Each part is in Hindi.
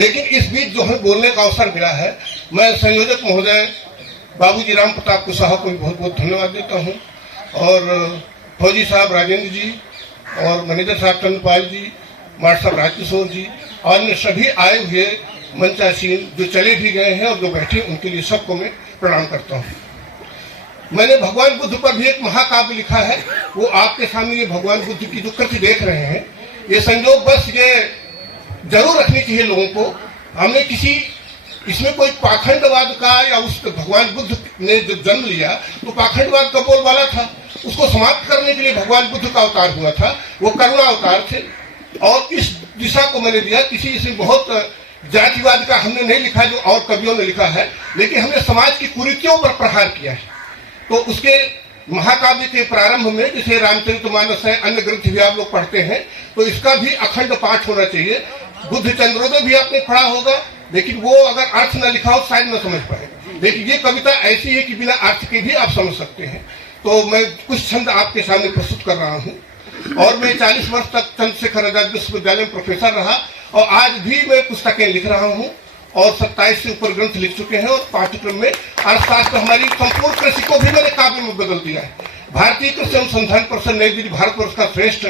लेकिन इस बीच जो हमें बोलने का अवसर मिला है, मैं संयोजक महोदय बाबूजी राम प्रताप कुशवाहा को बहुत बहुत धन्यवाद देता हूं, और फौजी साहब राजेंद्र जी और मैनेजर साहब चंद्रपाल जी, मास्टर साहब राजकिशोर जी और अन्य सभी आए हुए मंचासीन जो चले भी गए हैं और जो बैठे, उनके लिए सबको मैं प्रणाम करता हूँ। मैंने भगवान बुद्ध पर भी एक महाकाव्य लिखा है, वो आपके सामने ये भगवान बुद्ध की जो कृति देख रहे हैं, ये संयोग बस ये जरूर रखनी चाहिए लोगों को। हमने किसी इसमें कोई पाखंडवाद का या उस भगवान बुद्ध ने जब जन्म लिया तो पाखंडवाद का बोलबाला था, उसको समाप्त करने के लिए भगवान बुद्ध का अवतार हुआ था, वो करुणा अवतार थे। और इस दिशा को मैंने दिया, किसी इसमें बहुत जातिवाद का हमने नहीं लिखा जो और कवियों ने लिखा है, लेकिन हमने समाज की कुरीतियों पर प्रहार किया है। तो उसके महाकाव्य के प्रारंभ में जैसे रामचरितमानस है, अन्य ग्रंथ भी आप लोग पढ़ते हैं, तो इसका भी अखंड पाठ होना चाहिए। बुद्ध चंद्रोदय भी आपने पढ़ा होगा, लेकिन वो अगर अर्थ न लिखा हो शायद न समझ पाए, लेकिन ये कविता ऐसी है कि बिना अर्थ के भी आप समझ सकते हैं। तो मैं कुछ छंद आपके सामने प्रस्तुत कर रहा हूँ। और मैं 40 वर्ष तक चंद्रशेखर आजाद विश्वविद्यालय में प्रोफेसर रहा, और आज भी मैं पुस्तकें लिख रहा हूँ, और 27 से ऊपर ग्रंथ लिख चुके हैं। और पाठ्यक्रम में अर्थशास्त्र हमारी संपूर्ण कृषि को भी मैंने काव्य में बदल दिया है। भारतीय कृषि अनुसंधान परिषद नई दिल्ली भारतवर्ष का श्रेष्ठ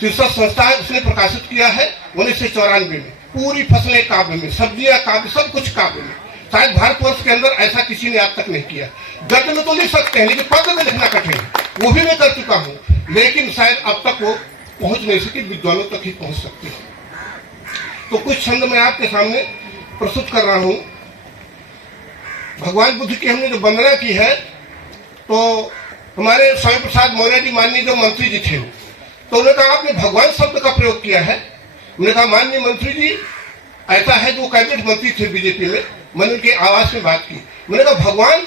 शीर्षक संस्था है, उसने प्रकाशित किया है 1994 में। पूरी फसलें काव्य में, सब्जियां काव्य, सब कुछ काव्य में। शायद भारतवर्ष के अंदर ऐसा किसी ने आज तक नहीं किया। गद्य में तो लिख सकते हैं, लेकिन पद्य में लिखना कठिन है, वो भी मैं कर चुका हूँ, लेकिन शायद अब तक वो पहुंच नहीं सकी, विद्वानों तक ही पहुंच सकती है। तो कुछ छंद मैं आपके सामने प्रस्तुत कर रहा हूँ। भगवान बुद्ध की हमने जो वंदना की है, तो हमारे स्वामी प्रसाद मौर्य जी माननीय जो मंत्री जी थे, तो उन्होंने कहा आपने भगवान शब्द का प्रयोग किया है। उन्होंने कहा माननीय मंत्री जी, ऐसा है जो कैबिनेट मंत्री थे बीजेपी में, मैंने उनके आवाज में बात की। मैंने कहा भगवान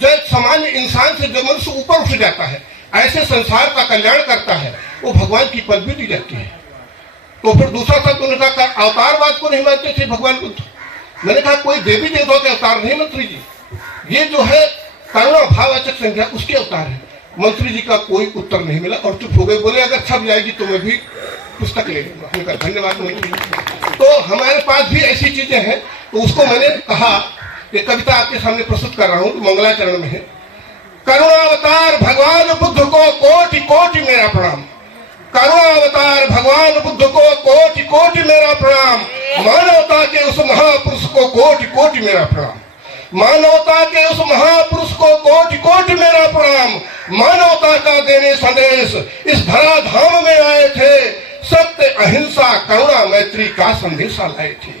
जब सामान्य इंसान से जो मनुष्य ऊपर उठ जाता है, ऐसे संसार का कल्याण करता है, वो भगवान की पदवी दी जाती है। तो फिर दूसरा शब्द उन्होंने कहा अवतारवाद को नहीं मानते थे भगवान बुद्ध। मैंने कहा कोई देवी देवताओं के अवतार नहीं मंत्री जी, ये जो है करुणा भाववाचक संज्ञा उसके अवतार है। मंत्री जी का कोई उत्तर नहीं मिला और चुप हो गए। बोले अगर छप जाएगी तो मैं भी पुस्तक ले लूंगा। हमने कहा धन्यवाद मंत्री जी। तो हमारे पास भी ऐसी चीजें हैं, तो उसको मैंने कहा कि कविता आपके सामने प्रस्तुत कर रहा हूँ, मंगलाचरण में है। करुणावतार भगवान बुद्ध को कोटि कोटि मेरा प्रणाम। करुणावतार भगवान बुद्ध को कोटि कोटि मेरा प्रणाम। मानवता के उस महापुरुष को कोटि कोटि मेरा प्रणाम। मानवता के उस महापुरुष को कोटि कोटि मेरा प्रणाम। मानवता का देने संदेश इस धरा धाम में आए थे, सत्य अहिंसा करुणा मैत्री का संदेशा लाए थे।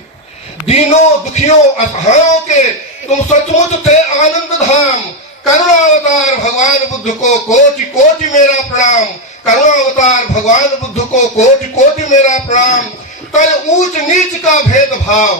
दीनों दुखियों असहायों के तुम सचमुच थे आनंद धाम। करुणावतार भगवान बुद्ध को कोटि कोटि मेरा प्रणाम। करुणावतार भगवान बुद्ध को कोटि कोटि मेरा प्रणाम। तज ऊंच नीच का भेदभाव,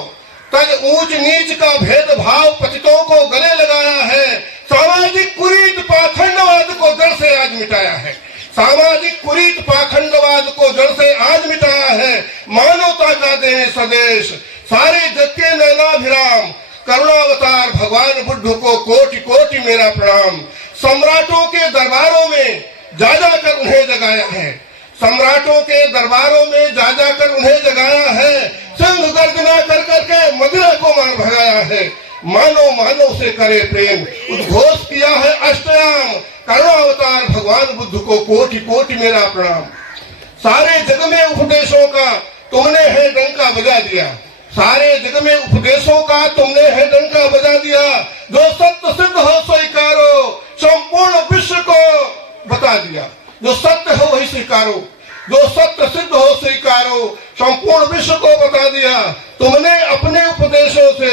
तज ऊंच नीच का भेदभाव पतितों को गले लगाया है। सामाजिक कुरीत पाखंडवाद को जड़ से आज मिटाया है। सामाजिक कुरीत पाखंडवाद को जड़ से आज मिटाया है। मानवता का देने संदेश सारे जग के नैनाभिराम। करुणावतार भगवान बुद्ध को कोटि कोटि मेरा प्रणाम। सम्राटों के दरबारों में जा जाकर उन्हें जगाया है। सम्राटों के दरबारों में जा जाकर उन्हें जगाया है। सिंह गर्जना कर करके मदिरा को मार भगाया है। मानो मानो से करे प्रेम उद्घोष किया है अष्टयाम। करुणावतार भगवान बुद्ध को कोटि कोटि मेरा प्रणाम। सारे जग में उपदेशों का तुमने है डंका बजा दिया। सारे जग में उपदेशों का तुमने है डंका बजा दिया। जो सत्य सिद्ध हो स्वीकारो, संपूर्ण विश्व को बता दिया। जो सत्य हो वही स्वीकारो, जो सत्य सिद्ध हो स्वीकारो, संपूर्ण विश्व को बता दिया। तुमने अपने उपदेशों से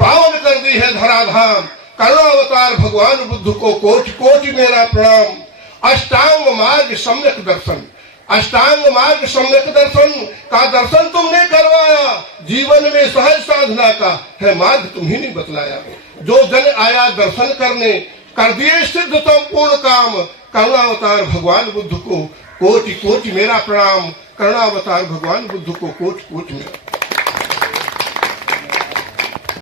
पावन कर दी है धराधाम। करुणावतार भगवान बुद्ध को कोटि कोटि मेरा प्रणाम। अष्टांग मार्ग सम्यक दर्शन, अष्टांग मार्ग सम्यक दर्शन का दर्शन तुमने करवाया। जीवन में सहज साधना का है मार्ग तुम्ही ने बतलाया। जो जन आया दर्शन करने, कर दिए सिद्ध संपूर्ण काम। करुणावतार भगवान बुद्ध को कोटि कोटि मेरा प्रणाम। करुणावतार भगवान बुद्ध को कोटि कोटि मेरा